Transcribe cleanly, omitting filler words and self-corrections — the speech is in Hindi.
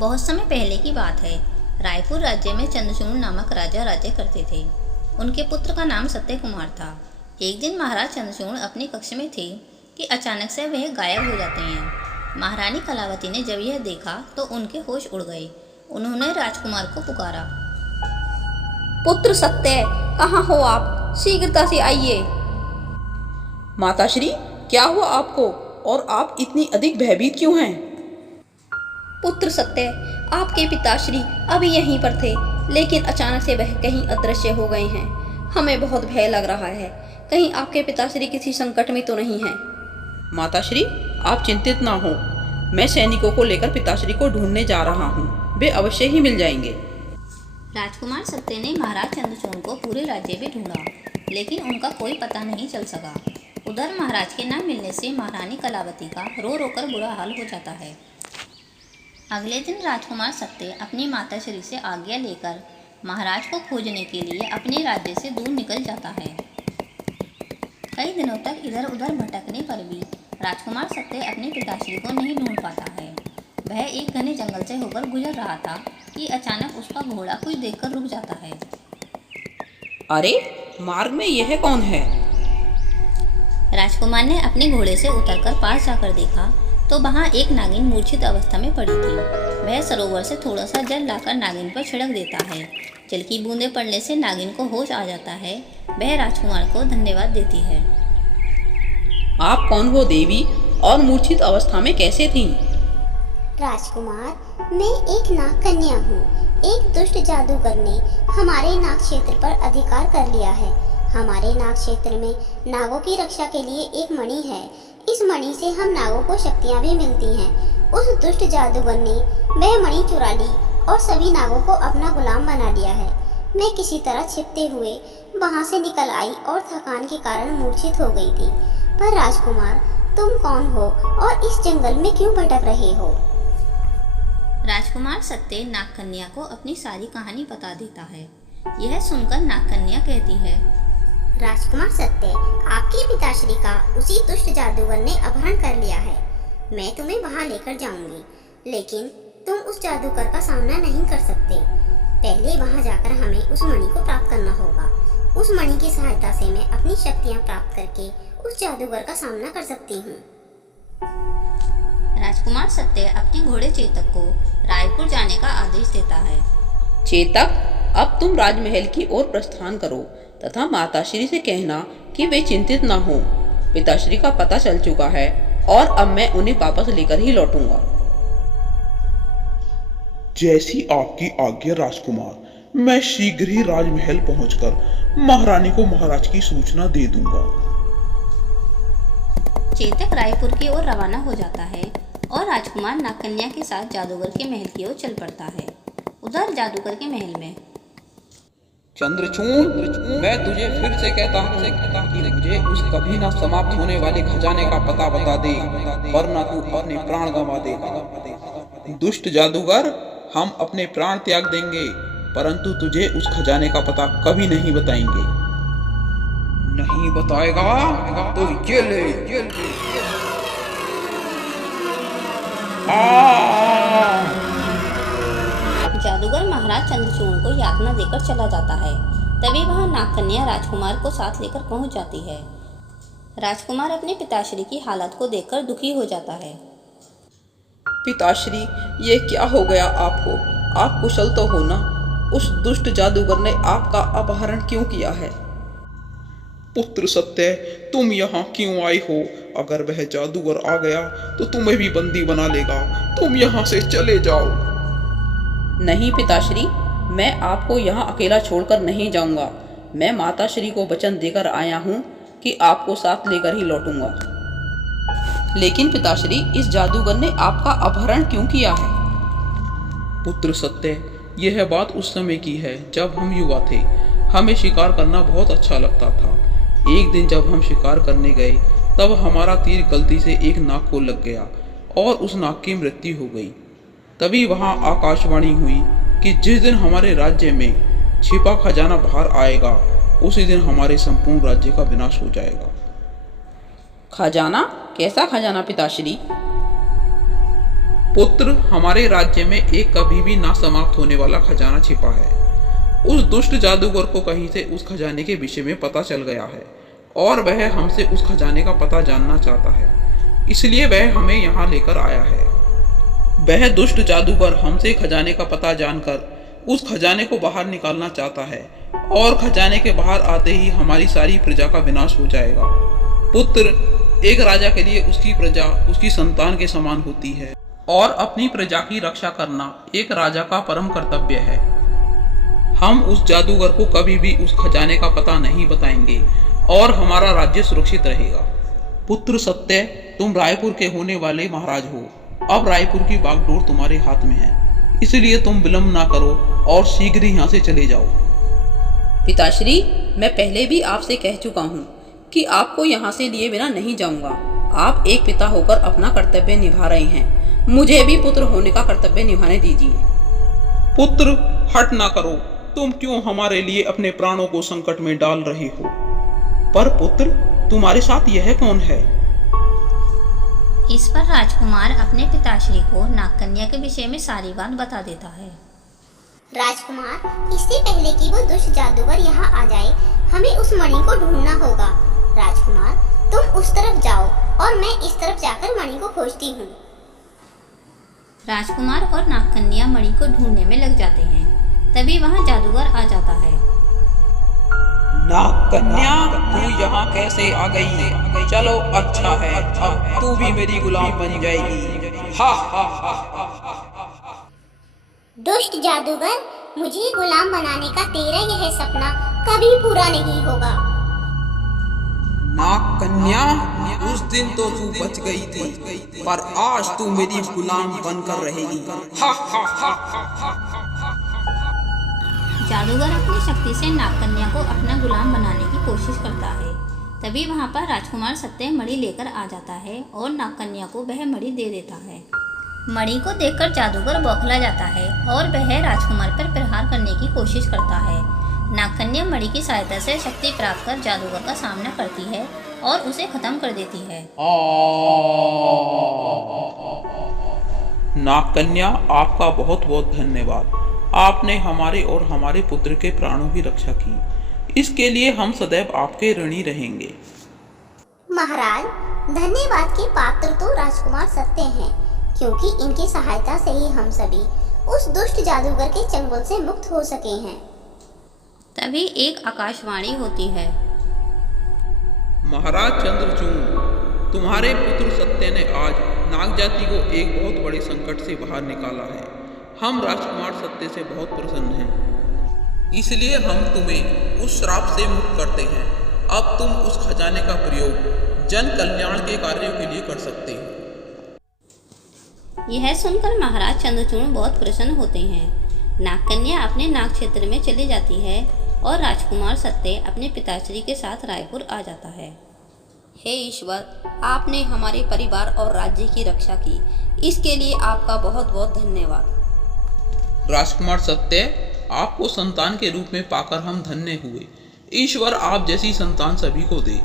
बहुत समय पहले की बात है। रायपुर राज्य में चंद्रचूड़ नामक राजा राज्य करते थे। उनके पुत्र का नाम सत्य कुमार था। एक दिन महाराज चंद्रचूड़ अपने कक्ष में थे कि अचानक से वह गायब हो जाते हैं। महारानी कलावती ने जब यह देखा तो उनके होश उड़ गए। उन्होंने राजकुमार को पुकारा। पुत्र सत्य, कहाँ हो आप? शीघ्रता से आइए। माताश्री, क्या हुआ आपको और आप इतनी अधिक भयभीत क्यों हैं? पुत्र सत्य, आपके पिताश्री अभी यहीं पर थे, लेकिन अचानक से वह कहीं अदृश्य हो गए हैं। हमें बहुत भय लग रहा है, कहीं आपके पिताश्री किसी संकट में तो नहीं हैं। माताश्री, आप चिंतित ना हो। मैं सैनिकों को लेकर पिताश्री को ढूंढने जा रहा हूँ। वे अवश्य ही मिल जाएंगे। राजकुमार सत्य ने महाराज चंद्रचूड़ को पूरे राज्य में ढूंढा, लेकिन उनका कोई पता नहीं चल सका। उधर महाराज के न मिलने से महारानी कलावती का रो रो कर बुरा हाल हो जाता है। अगले दिन राजकुमार सत्य अपनी माताश्री से आज्ञा लेकर महाराज को खोजने के लिए अपने राज्य से दूर निकल जाता है। कई दिनों तक इधर उधर भटकने पर भी राजकुमार सत्य अपने पिताश्री को नहीं ढूंढ पाता है। वह एक घने जंगल से होकर गुजर रहा था कि अचानक उसका घोड़ा कोई देखकर रुक जाता है। अरे, मार्ग में यह कौन है? राजकुमार ने अपने घोड़े से उतरकर पास जाकर देखा तो वहाँ एक नागिन मूर्छित अवस्था में पड़ी थी। वह सरोवर से थोड़ा सा जल लाकर नागिन पर छिड़क देता है। जल की बूंदें पड़ने से नागिन को होश आ जाता है। वह राजकुमार को धन्यवाद देती है। आप कौन हो देवी, और मूर्छित अवस्था में कैसे थीं? राजकुमार, मैं एक नाग कन्या हूँ। एक दुष्ट जादूगर ने हमारे नाग क्षेत्र पर अधिकार कर लिया है। हमारे नाग क्षेत्र में नागों की रक्षा के लिए एक मणि है। इस मणि से हम नागों को शक्तियाँ भी मिलती हैं। उस दुष्ट जादूगर ने वह मणि चुरा ली और सभी नागों को अपना गुलाम बना लिया है। मैं किसी तरह छिपते हुए वहाँ से निकल आई और थकान के कारण मूर्छित हो गई थी। पर राजकुमार, तुम कौन हो और इस जंगल में क्यों भटक रहे हो? राजकुमार सत्य नागकन्या को अपनी सारी कहानी बता देता है। यह सुनकर नागकन्या कहती है, राजकुमार सत्य, आपके पिताश्री का उसी दुष्ट जादूगर ने अपहरण कर लिया है। मैं तुम्हें वहां लेकर जाऊंगी, लेकिन तुम उस जादूगर का सामना नहीं कर सकते। पहले वहां जाकर हमें उस मणि को प्राप्त करना होगा। उस मणि की सहायता से मैं अपनी शक्तियां प्राप्त करके उस जादूगर का सामना कर सकती हूँ। राजकुमार सत्य अपने घोड़े चेतक को रायपुर जाने का आदेश देता है। चेतक, अब तुम राजमहल की ओर प्रस्थान करो तथा माताश्री से कहना कि वे चिंतित ना हो। पिताश्री का पता चल चुका है और अब मैं उन्हें वापस लेकर ही लौटूंगा। जैसी आपकी आज्ञा राजकुमार। मैं शीघ्र ही राजमहल पहुंचकर महारानी को महाराज की सूचना दे दूंगा। चेतक रायपुर की ओर रवाना हो जाता है और राजकुमार नागकन्या के साथ जादूगर के महल की ओर चल पड़ता है। उधर जादूगर के महल में चंद्रचूड़, मैं तुझे फिर से कहता हूँ कि मुझे उस कभी ना समाप्त होने वाले खजाने का पता बता दे, वरना तू अपने प्राण गंवा देगा। दुष्ट जादूगर, हम अपने प्राण त्याग देंगे, परंतु तुझे उस खजाने का पता कभी नहीं बताएंगे। नहीं बताएगा तो ये ले। जादूगर महाराज चंद्रचूड़ को यातना देकर चला जाता है। तभी वहां नागकन्या राजकुमार को साथ लेकर पहुंच जाती है। राजकुमार अपने पिताश्री की हालत को देखकर दुखी हो जाता है। पिताश्री, ये क्या हो गया आपको? आप कुशल तो हो ना? उस दुष्ट जादूगर ने आपका अपहरण क्यों किया है? पुत्र सत्य, तुम यहाँ क्यों आए हो? अगर वह जादूगर आ गया तो तुम्हें भी बंदी बना लेगा। तुम यहाँ से चले जाओ। नहीं पिताश्री, मैं आपको यहाँ अकेला छोड़कर नहीं जाऊंगा। मैं माताश्री को वचन देकर आया हूँ कि आपको साथ लेकर ही लौटूंगा। लेकिन पिताश्री, इस जादूगर ने आपका अपहरण क्यों किया है? पुत्र सत्य, यह बात उस समय की है जब हम युवा थे। हमें शिकार करना बहुत अच्छा लगता था। एक दिन जब हम शिकार करने गए तब हमारा तीर गलती से एक नाग को लग गया और उस नाग की मृत्यु हो गई। तभी वहां आकाशवाणी हुई कि जिस दिन हमारे राज्य में छिपा खजाना बाहर आएगा, उसी दिन हमारे संपूर्ण राज्य का विनाश हो जाएगा। खजाना? कैसा खजाना पिताश्री? पुत्र, हमारे राज्य में एक कभी भी ना समाप्त होने वाला खजाना छिपा है। उस दुष्ट जादूगर को कहीं से उस खजाने के विषय में पता चल गया है और वह हमसे उस खजाने का पता जानना चाहता है, इसलिए वह हमें यहाँ लेकर आया है। वह दुष्ट जादूगर हमसे खजाने का पता जानकर उस खजाने को बाहर निकालना चाहता है और खजाने के बाहर आते ही हमारी सारी प्रजा का विनाश हो जाएगा। पुत्र, एक राजा के लिए उसकी प्रजा उसकी संतान के समान होती है और अपनी प्रजा की रक्षा करना एक राजा का परम कर्तव्य है। हम उस जादूगर को कभी भी उस खजाने का पता नहीं बताएंगे और हमारा राज्य सुरक्षित रहेगा। पुत्र सत्य, तुम रायपुर के होने वाले महाराज हो। अब रायपुर की बागडोर तुम्हारे हाथ में है, इसलिए तुम विलंब ना करो और शीघ्र ही यहाँ से चले जाओ। पिताश्री, मैं पहले भी आपसे कह चुका हूँ कि आपको यहाँ से लिए बिना नहीं जाऊंगा। आप एक पिता होकर अपना कर्तव्य निभा रहे हैं, मुझे भी पुत्र होने का कर्तव्य निभाने दीजिए। पुत्र, हट ना करो। तुम क्यों हमारे लिए अपने प्राणों को संकट में डाल रहे हो? पर पुत्र, तुम्हारे साथ यह कौन है? इस पर राजकुमार अपने पिताश्री को नागकन्या के विषय में सारी बात बता देता है। राजकुमार, इससे पहले कि वो दुष्ट जादूगर यहाँ आ जाए, हमें उस मणि को ढूंढना होगा। राजकुमार, तुम उस तरफ जाओ और मैं इस तरफ जाकर मणि को खोजती हूँ। राजकुमार और नागकन्या मणि को ढूंढने में लग जाते हैं। तभी वहाँ जादूगर आ जाता है। नागकन्या, तू यहाँ कैसे आ गई? चलो अच्छा है, अब तू भी मेरी गुलाम बन जाएगी। हा हा हा हा हा। दुष्ट जादूगर, मुझे गुलाम बनाने का तेरा यह सपना कभी पूरा नहीं होगा। नागकन्या, उस दिन तो तू बच गई थी, पर आज तू मेरी गुलाम बनकर रहेगी। हा हा हा हा हा। जादूगर अपनी शक्ति से नागकन्या को अपना गुलाम बनाने की कोशिश करता है। तभी वहाँ पर राजकुमार सत्य मणि लेकर आ जाता है और नागकन्या को वह मणि दे देता है। मणि को देखकर जादूगर बौखला जाता है और वह राजकुमार पर प्रहार करने की कोशिश करता है। नागकन्या मणि की सहायता से शक्ति प्राप्त कर जादूगर का सामना करती है और उसे खत्म कर देती है। नागकन्या, आपका बहुत बहुत धन्यवाद। आपने हमारे और हमारे पुत्र के प्राणों की रक्षा की। इसके लिए हम सदैव आपके ऋणी रहेंगे। महाराज, धन्यवाद के पात्र तो राजकुमार सत्य हैं, क्योंकि इनकी सहायता से ही हम सभी उस दुष्ट जादूगर के चंगुल से मुक्त हो सके हैं। तभी एक आकाशवाणी होती है। महाराज चंद्रचूड़, तुम्हारे पुत्र सत्य ने आज नाग जाति को एक बहुत बड़े संकट से बाहर निकाला है। हम राजकुमार सत्य से बहुत प्रसन्न हैं, इसलिए हम तुम्हें उस श्राप से मुक्त करते हैं। अब तुम उस खजाने का प्रयोग जन कल्याण के कार्यों के लिए कर सकते हो। यह सुनकर महाराज चंद्रचूड़ बहुत प्रसन्न होते हैं। नागकन्या अपने नाग क्षेत्र में चली जाती है और राजकुमार सत्य अपने पिताश्री के साथ रायपुर आ जाता है। हे ईश्वर, आपने हमारे परिवार और राज्य की रक्षा की, इसके लिए आपका बहुत बहुत धन्यवाद। राजकुमार सत्य, आपको संतान के रूप में पाकर हम धन्य हुए। ईश्वर आप जैसी संतान सभी को दे।